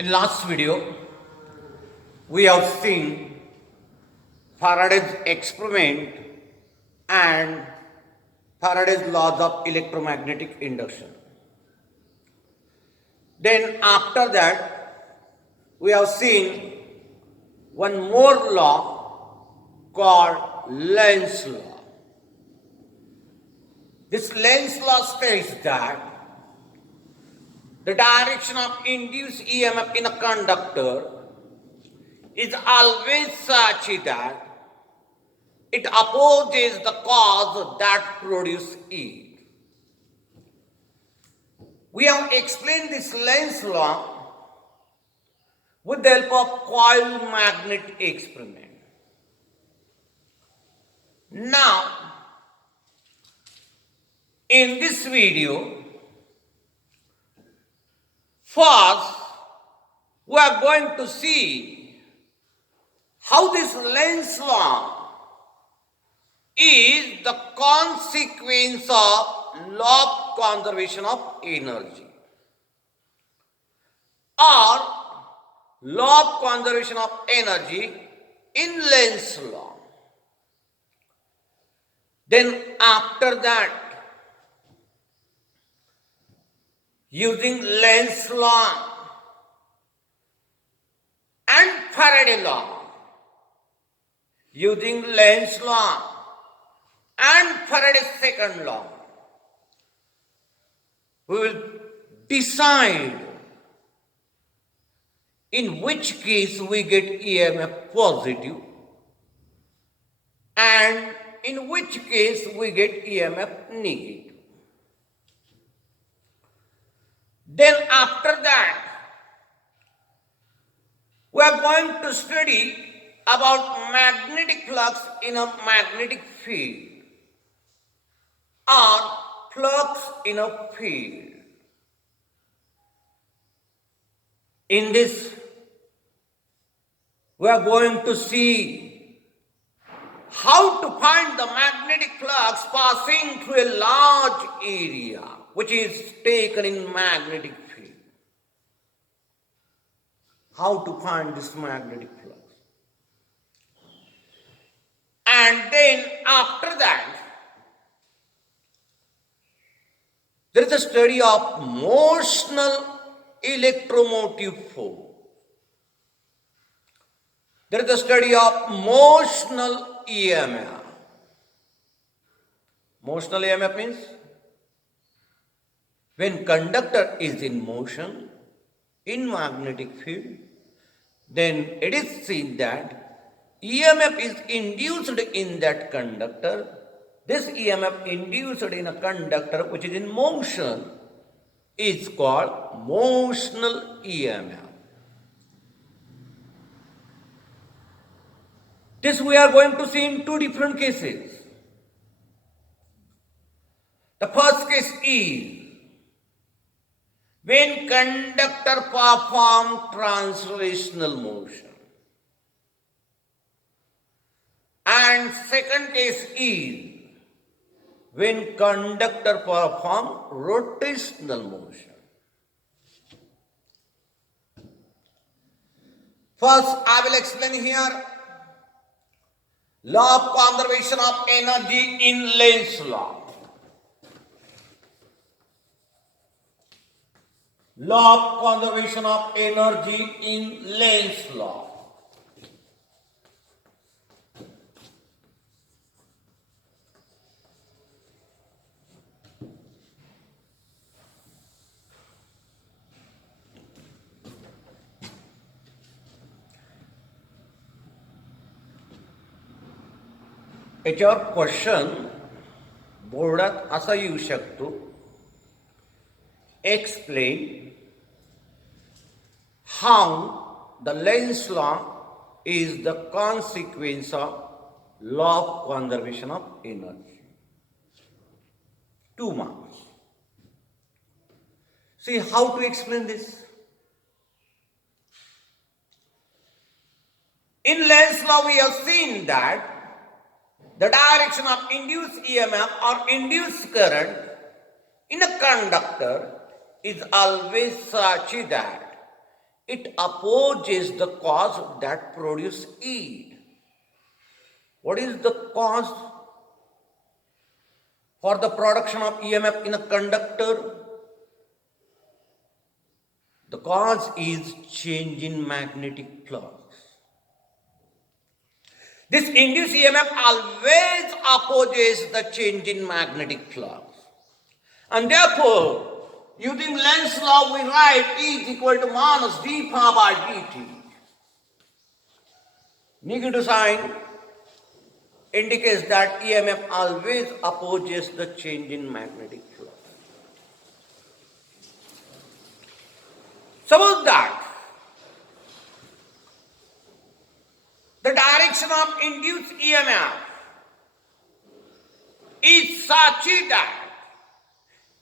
In last video, we have seen Faraday's experiment and Faraday's laws of electromagnetic induction. Then after that, we have seen one more law called Lenz's law. This Lenz's law states that the direction of induced EMF in a conductor is always such that it opposes the cause that produces it. We have explained this Lenz's law with the help of coil magnet experiment. Now, in this video, first we are going to see how this Lenz's law is the consequence of law of conservation of energy or law of conservation of energy in Lenz's law. Then after that, using Lenz's law and Faraday law, using Lenz's law and Faraday's second law, we will decide in which case we get EMF positive and in which case we get EMF negative. Then after that, we are going to study about magnetic flux in a magnetic field or flux in a field. In this, we are going to see how to find the magnetic flux passing through a large area which is taken in magnetic field. How to find this magnetic flux. And then after that, there is a study of motional electromotive force. There is a study of motional EMF. Motional EMF means when conductor is in motion in magnetic field, then it is seen that EMF is induced in that conductor. This EMF induced in a conductor which is in motion is called motional EMF. This we are going to see in two different cases. The first case is when conductor performs translational motion. And second case is when conductor performs rotational motion. First, I will explain here law of conservation of energy in Lenz's law. Law of conservation of energy in Lenz's law. याच्यावर question बोर्डात असा येऊ शकतो, explain how the Lenz's law is the consequence of law of conservation of energy. 2 marks. See how to explain this. In Lenz's law we have seen that the direction of induced EMF or induced current in a conductor is always such that it opposes the cause that produces it. What is the cause for the production of EMF in a conductor? The cause is change in magnetic flux. This induced EMF always opposes the change in magnetic flux. And therefore, using Lenz's law, we write E is equal to minus d phi by dt. Negative sign indicates that EMF always opposes the change in magnetic flux. Suppose that the direction of induced EMF is such that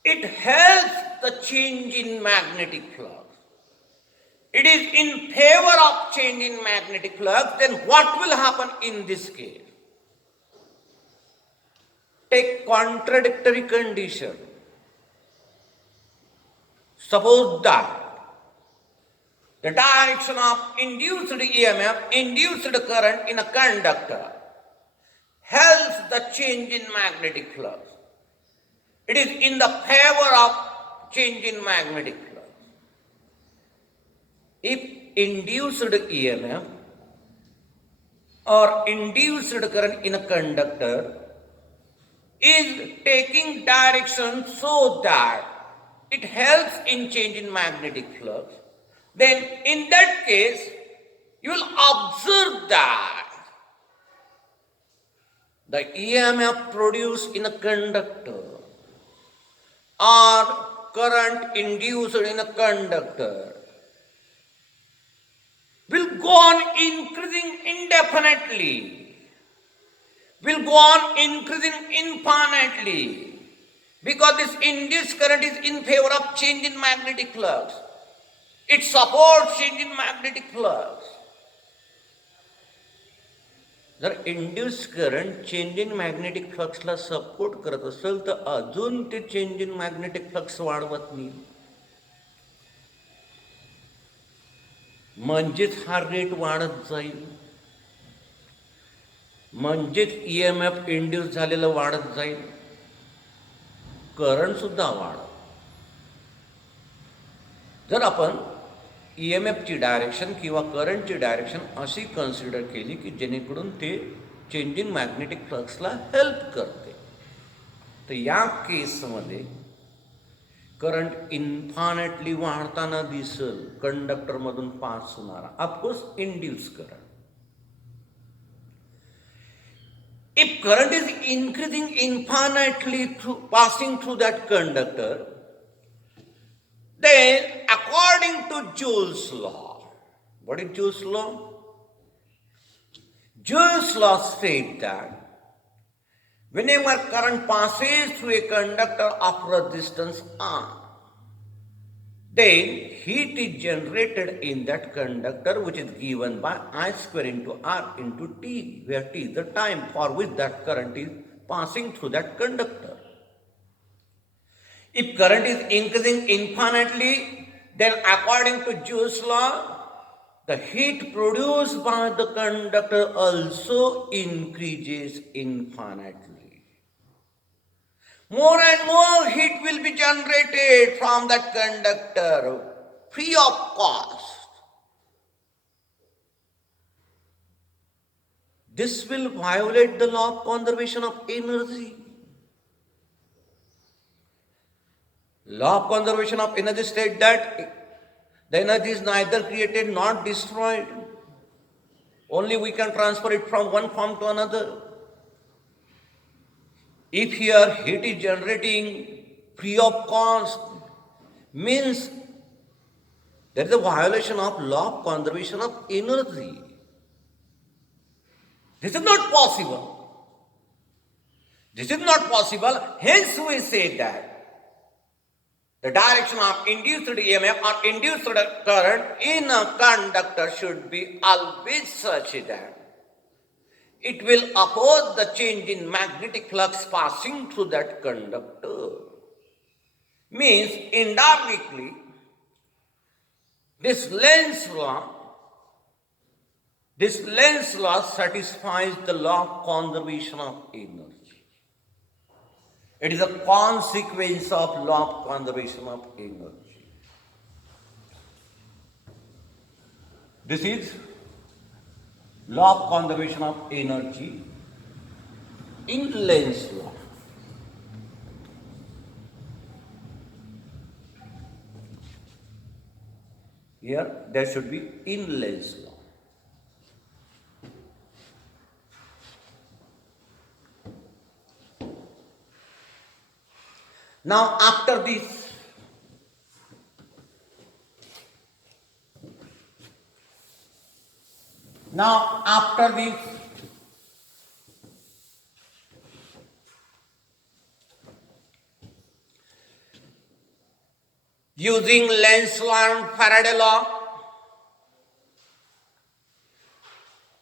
it helps the change in magnetic flux. It is in favor of change in magnetic flux, then what will happen in this case? Take contradictory condition. Suppose that the direction of induced EMF, induced current in a conductor, helps the change in magnetic flux. It is in the favor of change in magnetic flux. If induced EMF or induced current in a conductor is taking direction so that it helps in change in magnetic flux, then in that case, you will observe that the EMF produced in a conductor or current induced in a conductor will go on increasing indefinitely, will go on increasing infinitely, because this induced current is in favor of change in magnetic flux. It supports change in magnetic flux. जर induce current change in magnetic फ्लक्सला support करत असेल तर अजून ते change in magnetic flux वाढवत नाही, म्हणजेच हा रेट वाढत जाईल, म्हणजेच ईएमएफ इंड्यूस झालेलं वाढत जाईल, करंट सुद्धा वाढत. जर आपण ईएमएफची डायरेक्शन किंवा करंटची डायरेक्शन अशी कन्सिडर केली की जेणेकरून ते चेंज इन मॅग्नेटिक फ्लक्सला हेल्प करते, तर या केसमध्ये करंट इन्फानेटली वाढताना दिसेल कंडक्टरमधून पास होणारा, of course induce current. If current is increasing infinitely passing through that conductor, then according to Joule's law, what is Joule's law? Joule's law states that whenever current passes through a conductor of resistance R, then heat is generated in that conductor, which is given by I square into R into T, where T is the time for which that current is passing through that conductor. If current is increasing infinitely, then according to Joule's law, the heat produced by the conductor also increases infinitely. More and more heat will be generated from that conductor free of cost. This will violate the law of conservation of energy. Law of conservation of energy states that the energy is neither created nor destroyed. Only we can transfer it from one form to another. If here heat is generating free of cost, means there is a violation of law of conservation of energy. This is not possible. This is not possible. Hence we say that the direction of induced EMF or induced current in a conductor should be always such that it will oppose the change in magnetic flux passing through that conductor. Means indirectly, This Lenz's law satisfies the law of conservation of energy. It is a consequence of law of conservation of energy. This is law of conservation of energy in Lenz's law. Here there should be in Lenz's law. Now after this, using Lenz's law and Faraday law,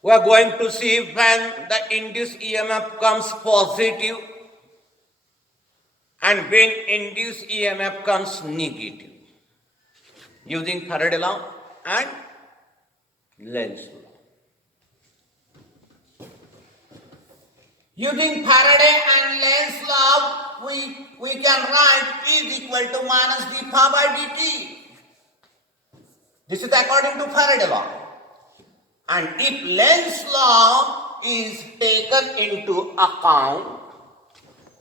we are going to see when the induced EMF comes positive and when induced EMF comes negative, using Faraday law and Lenz's law. Using Faraday and Lenz's law, we can write E is equal to minus d phi by dt. This is according to Faraday law. And if Lenz's law is taken into account,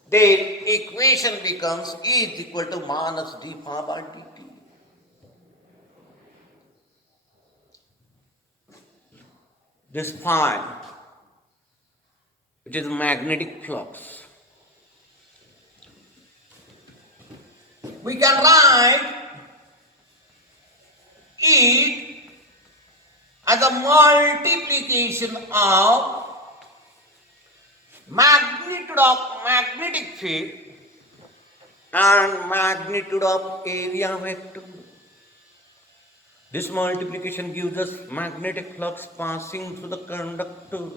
then equation becomes E is equal to minus d phi by dt. This phi, which is magnetic flux, we can write it as a multiplication of magnitude of magnetic field and magnitude of area vector. This multiplication gives us magnetic flux passing through the conductor,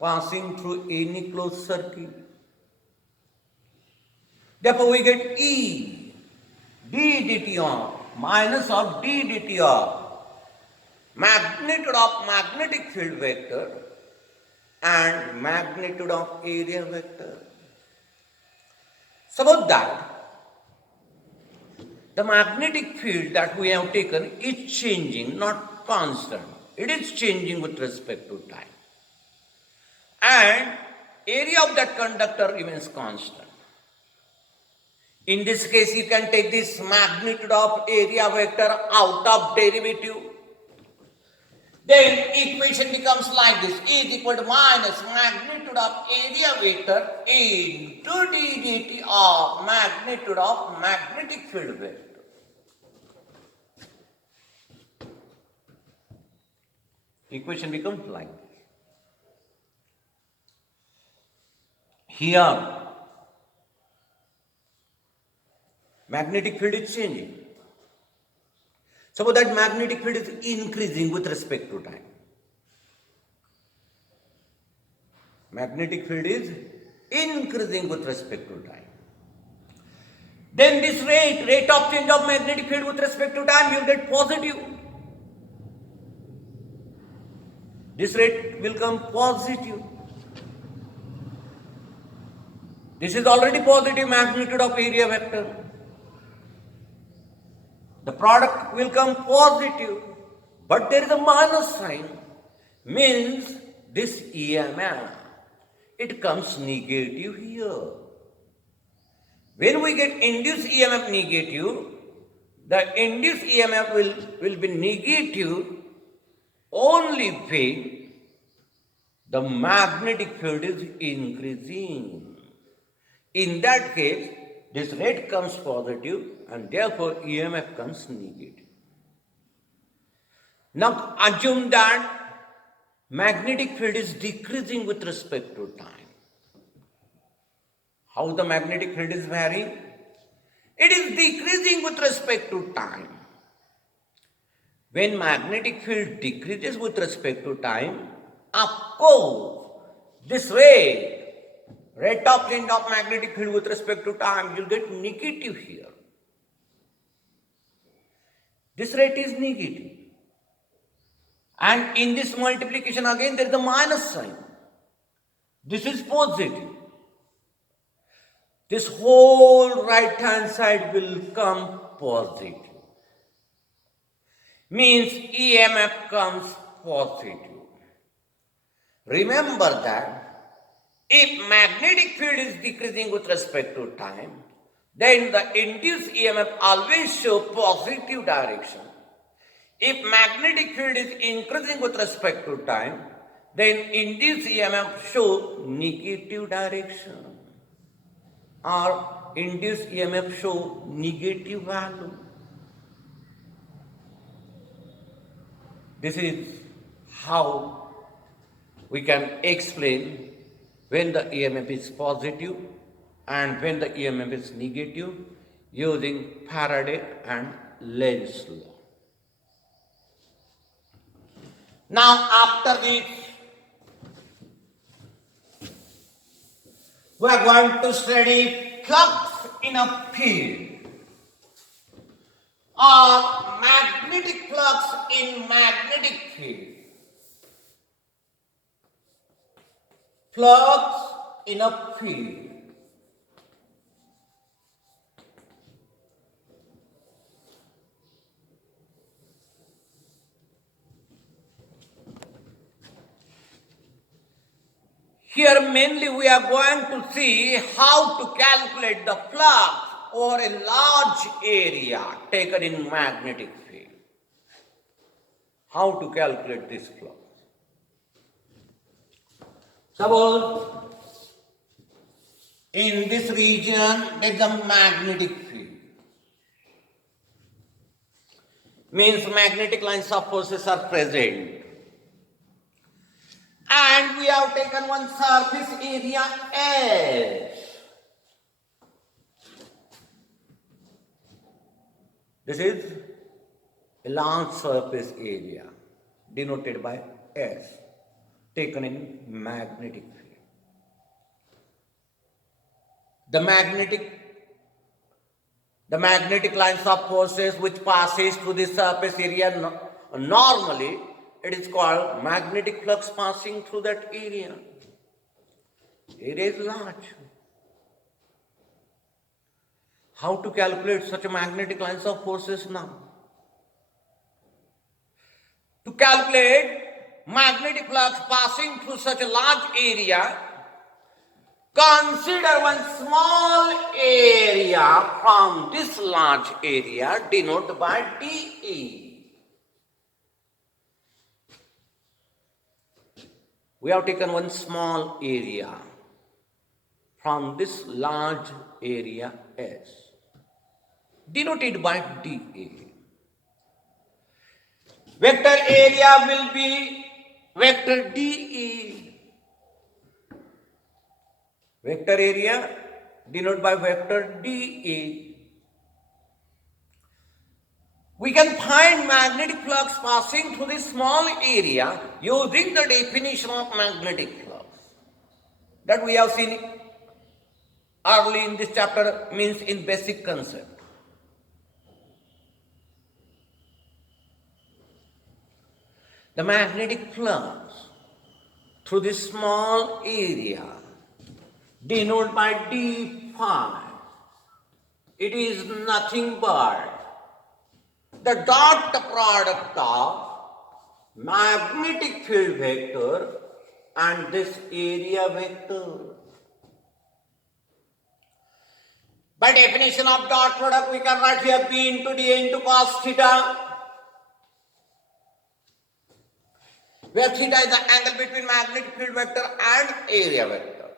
passing through any closed circuit. Therefore, we get E d dt of minus of d dt of magnitude of magnetic field vector and magnitude of area vector. Suppose that the magnetic field that we have taken is changing, not constant. It is changing with respect to time. And area of that conductor remains constant. In this case, you can take this magnitude of area vector out of derivative. Then equation becomes like this. E is equal to minus magnitude of area vector into d dt of magnitude of magnetic field vector. Equation becomes like this. Here, magnetic field is changing. Suppose that magnetic field is increasing with respect to time. Magnetic field is increasing with respect to time. Then this rate of change of magnetic field with respect to time, you get positive. This rate will come positive. This is already positive magnitude of area vector. The product will come positive, but there is a minus sign, means this EMF, it comes negative here. When we get induced EMF negative, the induced EMF will be negative only when the magnetic field is increasing. In that case, this rate comes positive and therefore EMF comes negative. Now assume that magnetic field is decreasing with respect to time. How the magnetic field is varying? It is decreasing with respect to time. When magnetic field decreases with respect to time, of course, this rate of change of magnetic field with respect to time, you'll get negative here. This rate is negative. And in this multiplication again there is a minus sign. This is positive. This whole right hand side will come positive. Means EMF comes positive. Remember that if magnetic field is decreasing with respect to time, then the induced EMF always show positive direction. If magnetic field is increasing with respect to time, then induced EMF show negative direction or induced EMF show negative value. This is how we can explain when the EMF is positive and when the EMF is negative using Faraday and Lenz law. Now after this, we are going to study flux in a field or magnetic flux in magnetic field. Flux in a field. Here mainly we are going to see how to calculate the flux over a large area taken in magnetic field. How to calculate this flux. Suppose in this region there is a magnetic field. Means magnetic lines of forces are present. And we have taken one surface area S. This is a large surface area denoted by S, taken in magnetic field. The magnetic lines of forces which passes through this surface area normally it is called magnetic flux passing through that area. It is large. How to calculate such a magnetic lines of forces now? To calculate magnetic flux passing through such a large area, consider one small area from this large area denoted by dE. We have taken one small area from this large area S, denoted by dA. Vector area will be vector dE. Vector area denoted by vector dA. We can find magnetic flux passing through this small area using the definition of magnetic flux that we have seen early in this chapter, means in basic concept. The magnetic flux through this small area denoted by d phi, it is nothing but the dot product of magnetic field vector and this area vector. By definition of dot product, we can write here P into dA into cos theta, where theta is the angle between magnetic field vector and area vector.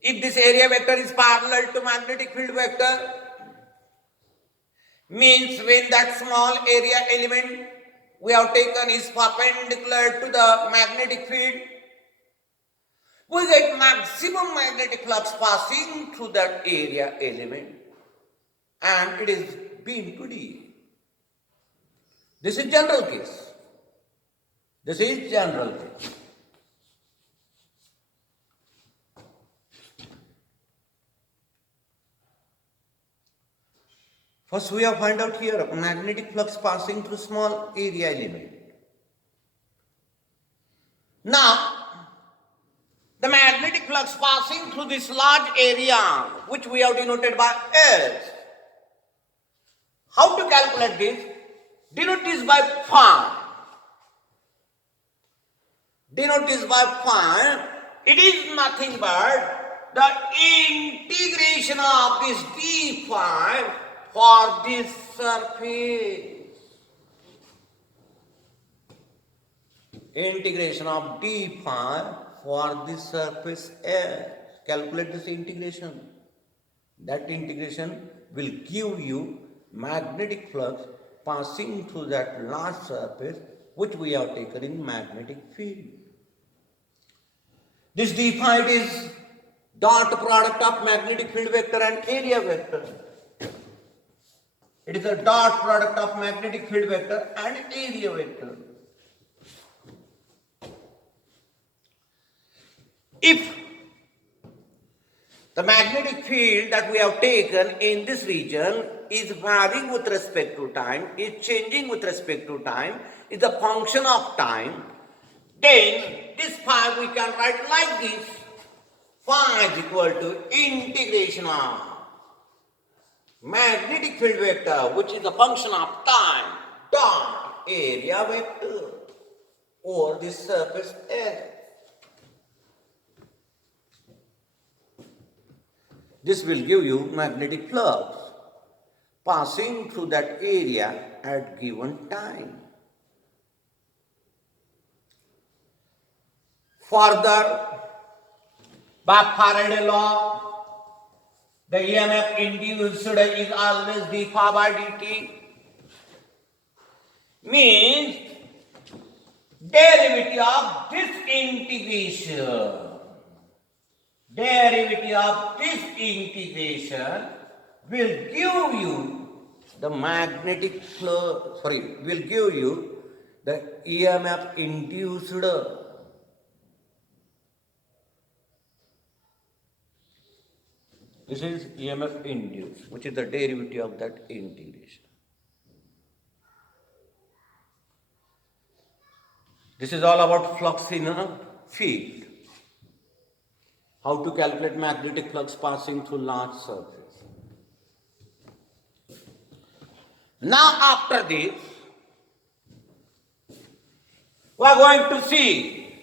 If this area vector is parallel to magnetic field vector, means when that small area element we have taken is perpendicular to the magnetic field, we get maximum magnetic flux passing through that area element, and it is B into D. This is general case. This is general case. First we have find out here magnetic flux passing through small area element. Now, the magnetic flux passing through this large area, which we have denoted by S. How to calculate this? Denote this by phi. Denote this by phi. It is nothing but the integration of this d phi for this surface. Integration of d phi for this surface S. Calculate this integration. That integration will give you magnetic flux passing through that large surface which we have taken in magnetic field. This d phi is dot product of magnetic field vector and area vector. It is a dot product of magnetic field vector and area vector. If the magnetic field that we have taken in this region is varying with respect to time, is changing with respect to time, is a function of time, then this phi we can write like this. Phi is equal to integration of magnetic field vector, which is a function of time, dot area vector over this surface S. This will give you magnetic flux passing through that area at given time. Further, by Faraday law, the EMF induced is always d phi by dt. Means derivative of this integration. Derivative of this integration will give you the magnetic flow, will give you the EMF induced. This is EMF induced, which is the derivative of that integration. This is all about flux in a field. How to calculate magnetic flux passing through large surface. Now after this, we are going to see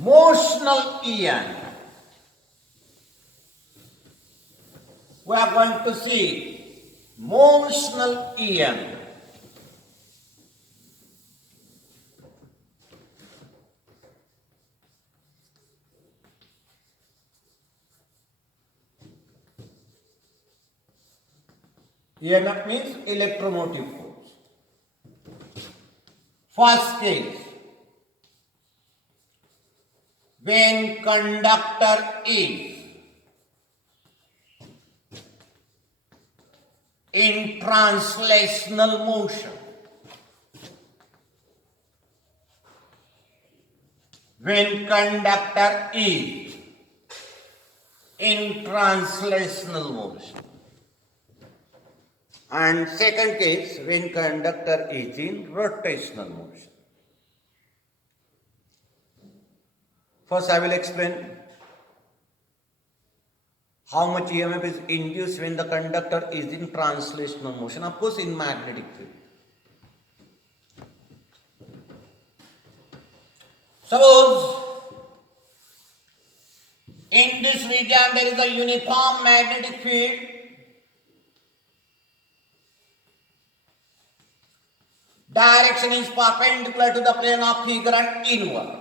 motional EM. We are going to see motional EM. EMF means electromotive force. First case, when conductor is in translational motion, when conductor is in translational motion. And second case, when conductor is in rotational motion. First I will explain how much EMF is induced when the conductor is in translational motion, of course in magnetic field. Suppose in this region there is a uniform magnetic field. Direction is perpendicular to the plane of figure and inward.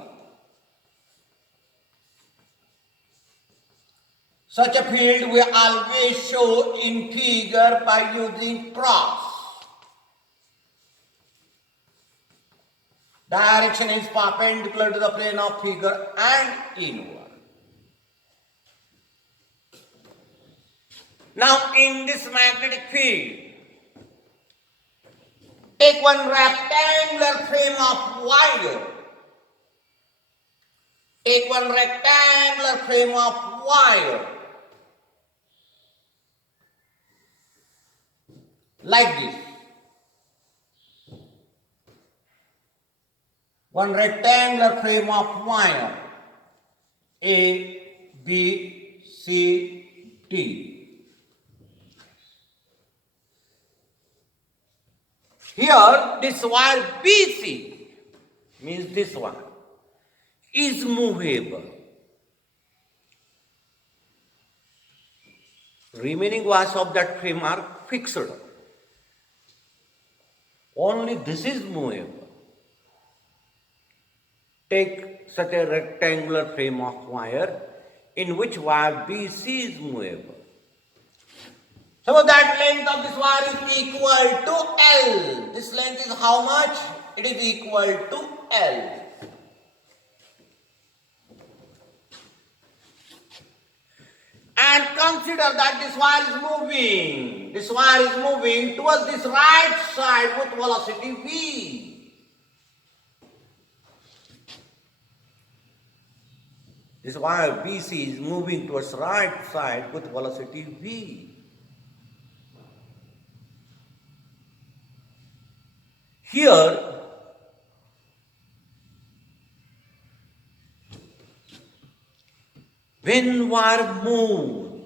Such a field we always show in figure by using cross. Direction is perpendicular to the plane of figure and inward. Now in this magnetic field, take one rectangular frame of wire. Take one rectangular frame of wire. like this. One rectangular frame of wire A, B, C, D. Here, this wire BC means this one is movable. Remaining wires of that frame are fixed. Only this is movable. Take such a rectangular frame of wire in which wire BC is movable. So that length of this wire is equal to L. This length is how much? It is equal to L. And consider that this wire is moving. This wire is moving towards this right side with velocity v. This wire BC is moving towards right side with velocity v. Here, when wire moves,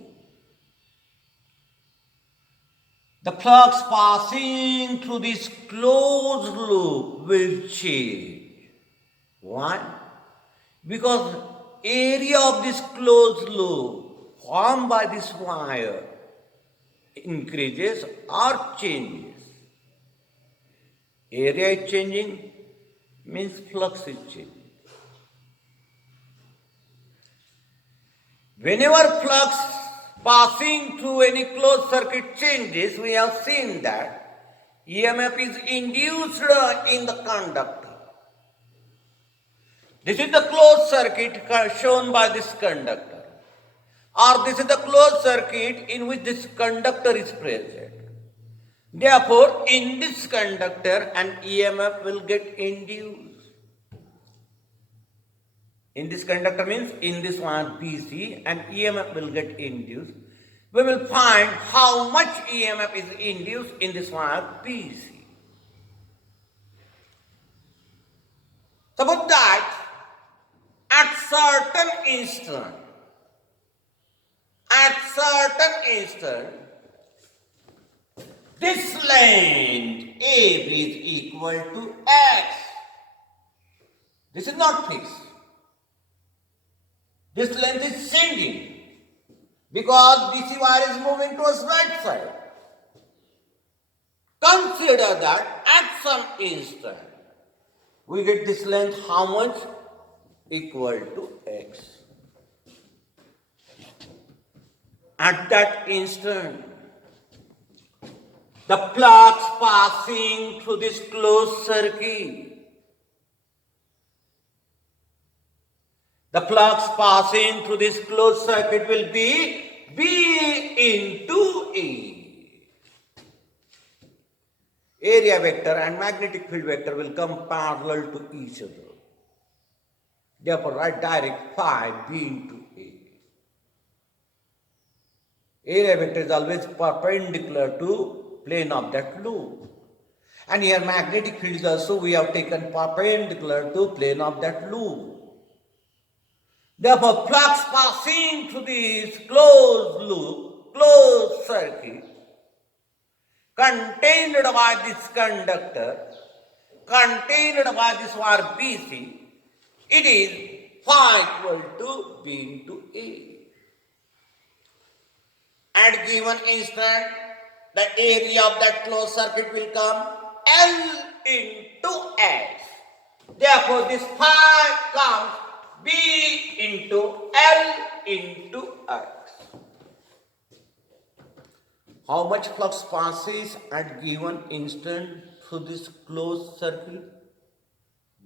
the flux passing through this closed loop will change. Why? Because area of this closed loop formed by this wire increases or changes. Area is changing means flux is changing. Whenever flux passing through any closed circuit changes, we have seen that EMF is induced in the conductor. This is the closed circuit shown by this conductor, or this is the closed circuit in which this conductor is present. Therefore, in this conductor, an EMF will get induced. In this conductor means in this one BC, an EMF will get induced. We will find how much EMF is induced in this one BC. Suppose that at certain instant, this length AB is equal to X. This is not fixed. This length is changing because BC wire is moving towards right side. Consider that at some instant we get this length how much? Equal to X. At that instant, the flux passing through this closed circuit, will be B into E. Area vector and magnetic field vector will come parallel to each other. Therefore, write direct phi B into A. Area vector is always perpendicular to plane of that loop. And here magnetic field is also we have taken perpendicular to plane of that loop. Therefore, flux passing through this closed loop, closed circuit, contained by this conductor, contained by this wire BC, it is phi equal to B into A. At given instant, the area of that closed circuit will come L into S. Therefore, this phi comes B into L into X. How much flux passes at given instant through this closed circuit?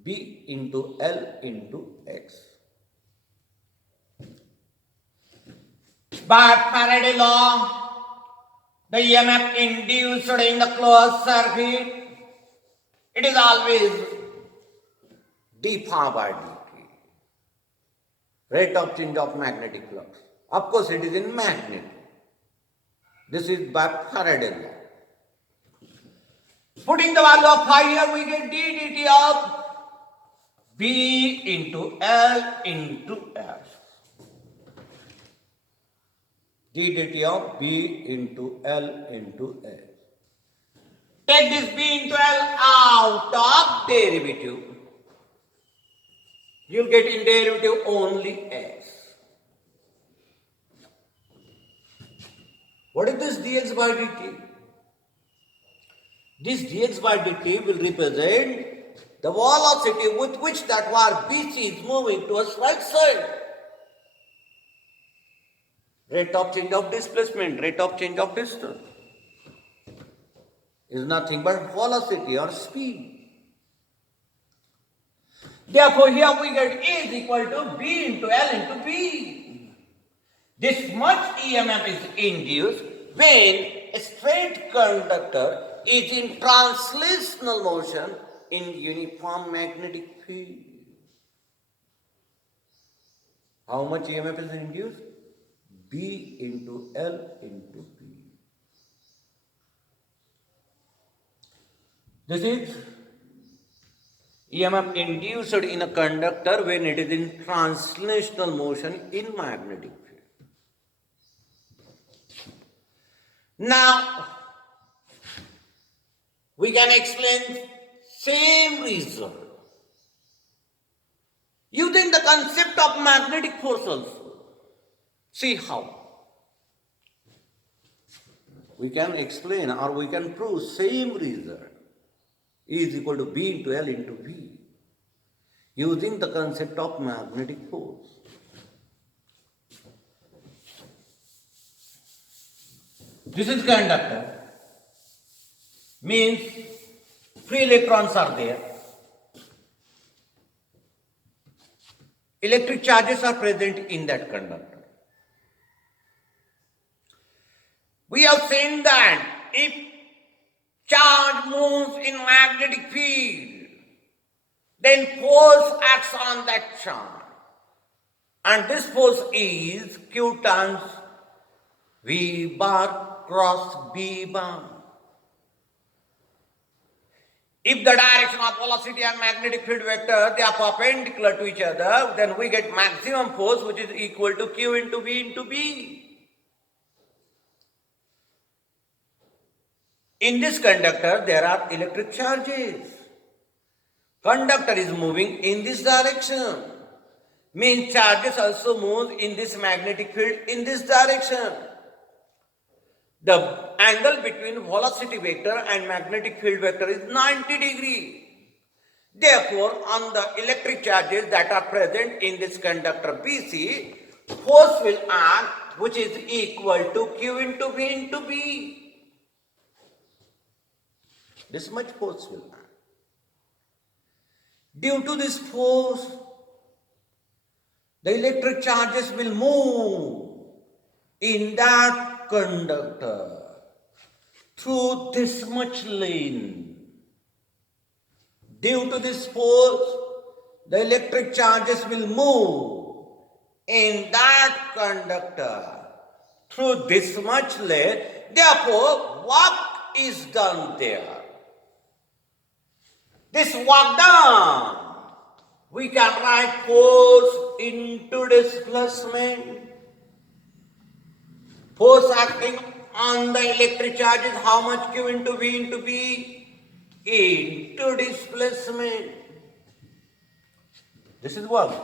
B into L into X. By Faraday law, the EMF induced in the closed circuit, it is always d phi by dt, rate of change of magnetic flux. Of course, it is in magnet. This is by Faraday law. Putting the value of phi here, we get d dt of B into L into S. D dt of B into L into S. Take this B into L out of derivative. You'll get in derivative only S. What is this dx by dt? This dx by dt will represent the velocity with which that wire BC is moving towards right side. Rate of change of displacement, rate of change of distance is nothing but velocity or speed. Therefore, here we get A is equal to B into L into B. This much EMF is induced when a straight conductor is in translational motion in uniform magnetic field. How much EMF is induced? B into L into B. This is EMF induced in a conductor when it is in translational motion in magnetic field. Now, we can explain same reason using the concept of magnetic force also. See how. We can explain or we can prove same reason. E is equal to B into L into V using the concept of magnetic force. This is conductor, means free electrons are there. Electric charges are present in that conductor. We have seen that if charge moves in magnetic field, then force acts on that charge. And this force is Q times V bar cross B bar. If the direction of velocity and magnetic field vector, they are perpendicular to each other, then we get maximum force which is equal to Q into V into B. In this conductor, there are electric charges. Conductor is moving in this direction. Means charges also move in this magnetic field in this direction. The angle between velocity vector and magnetic field vector is 90 degrees. Therefore, on the electric charges that are present in this conductor BC, force will act which is equal to Q into V into B. This much force will act. Due to this force, the electric charges will move in that conductor through this much lane. Due to this force, the electric charges will move in that conductor through this much lane. Therefore, work is done there. This work done, we can write force into displacement. Force acting on the electric charge is how much Q into V into B into displacement. This is work.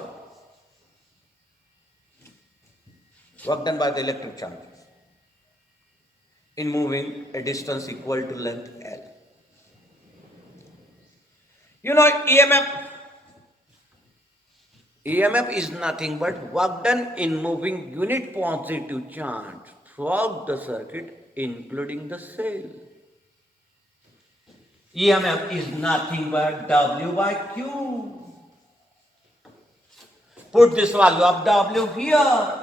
Work done by the electric charges in moving a distance equal to length L. You know, EMF is nothing but work done in moving unit positive charge throughout the circuit, including the cell. EMF is nothing but W by Q. Put this value of W here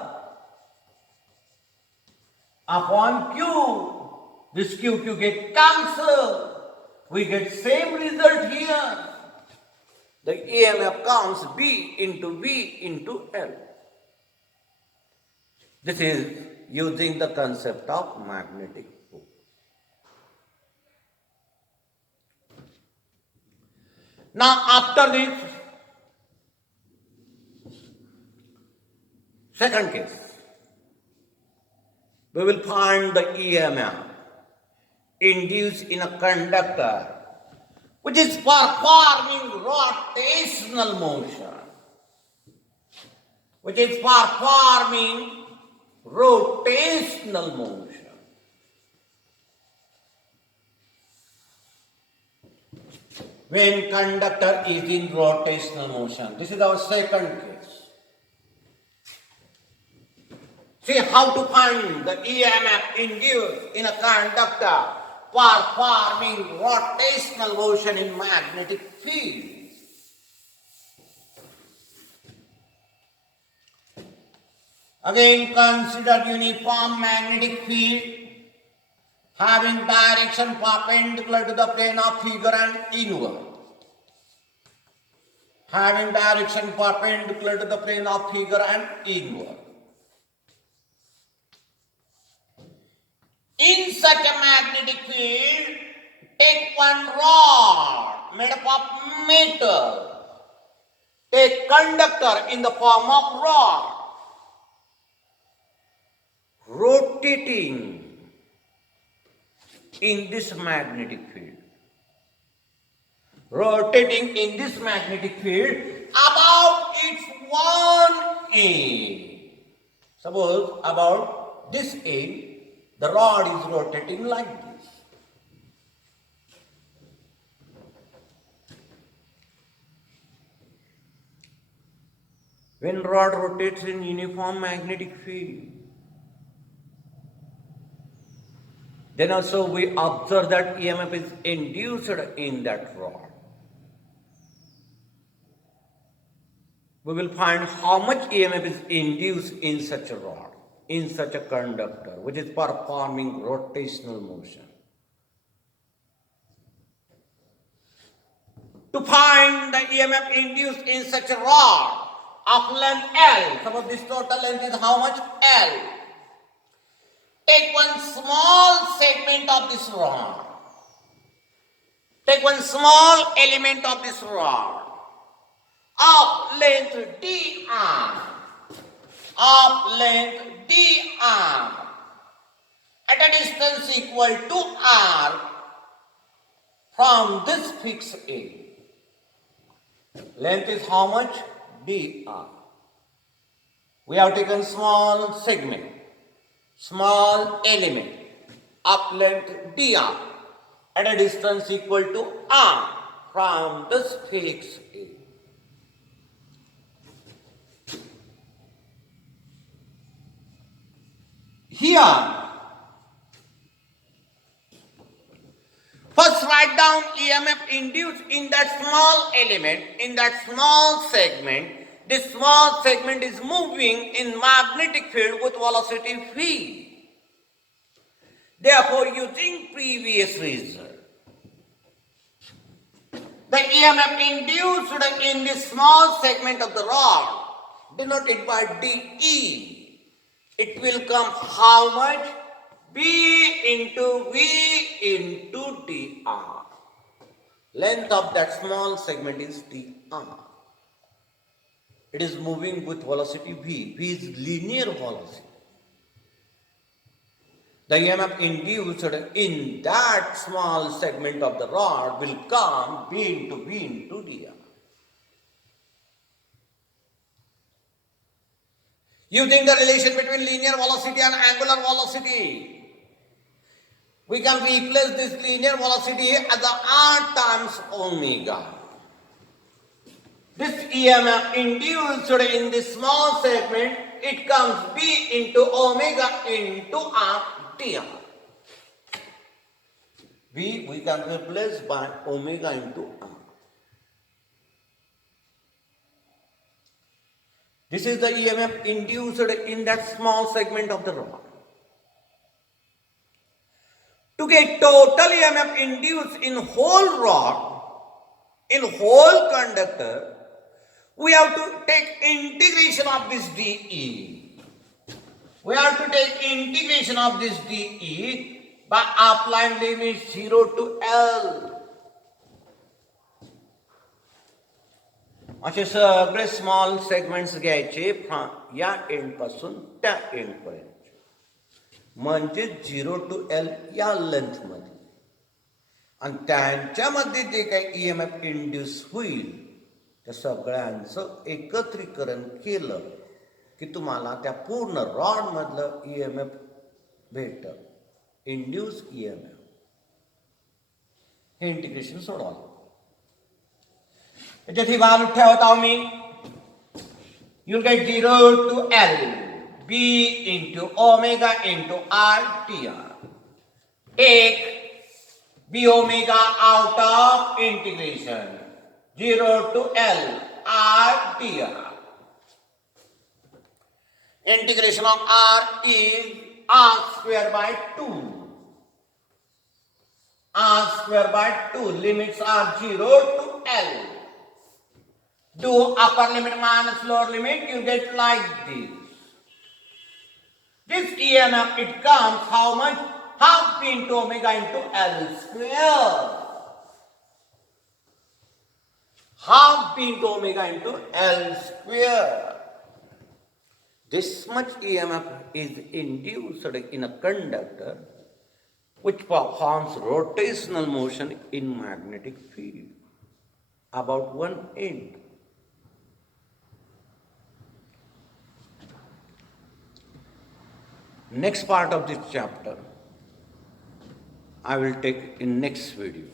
upon Q. This Q get cancelled. We get same result here. The EMF comes B into V into L. This is using the concept of magnetic force. Now after this, second case, we will find the EMF induced in a conductor which is performing rotational motion. Which is performing rotational motion. When conductor is in rotational motion. This is our second case. See how to find the EMF induced in a conductor performing rotational motion in magnetic field. Again, consider uniform magnetic field having direction perpendicular to the plane of figure and inward. Having direction perpendicular to the plane of figure and inward. In such a magnetic field, take one rod made up of metal. Take conductor in the form of rod. Rotating in this magnetic field. Rotating in this magnetic field about its one end. Suppose about this end, the rod is rotating like this. When rod rotates in uniform magnetic field, then also we observe that EMF is induced in that rod. We will find how much EMF is induced in such a rod, in such a conductor, which is performing rotational motion. To find the EMF induced in such a rod of length L, suppose this total length is how much? L. Take one small segment of this rod. Take one small element of this rod of length dr. Of length dr at a distance equal to r from this fixed end. Length is how much? dr. We have taken small segment, small element of length dr at a distance equal to r from this fixed end. Here, first write down EMF induced in that small element, in that small segment. This small segment is moving in magnetic field with velocity v. Therefore, using previous result, the EMF induced in this small segment of the rod, denoted by dE, it will come how much? B into V into dr. Length of that small segment is dr. It is moving with velocity v. V is linear velocity. The EMF induced in that small segment of the rod will come B into V into dr. Using the relation between linear velocity and angular velocity, we can replace this linear velocity as the r times omega. This EMF induced in this small segment, it comes B into omega into r dr. V we can replace by omega into r. This is the EMF induced in that small segment of the rod. To get total EMF induced in whole rod, in whole conductor, we have to take integration of this dE. We have to take integration of this dE by applying limit 0 to L. असे सगळे small segments घ्यायचे या एंडपासून त्या एंडपर्यंत, म्हणजे 0 to L या लेंथमध्ये, आणि त्यांच्यामध्ये जे काही EMF इंड्यूस होईल त्या सगळ्यांचं एकत्रीकरण केलं की तुम्हाला त्या पूर्ण रॉडमधलं EMF भेटतं, इंड्यूस EMF. हे इंटिग्रेशन सोडवाल. त्याच्यात ही व्हॅल्यू ठेवत मी. You'll get 0 to L B into omega into RTR. Take B omega out of integration. 0 to L RTR. Integration of R is R square by 2. R square by 2. Limits are 0 to L. Do upper limit minus lower limit, you get like this. This EMF, it comes how much? Half B into omega into L square. Half B into omega into L square. This much EMF is induced in a conductor which performs rotational motion in magnetic field about one end. Next part of this chapter I will take in next video.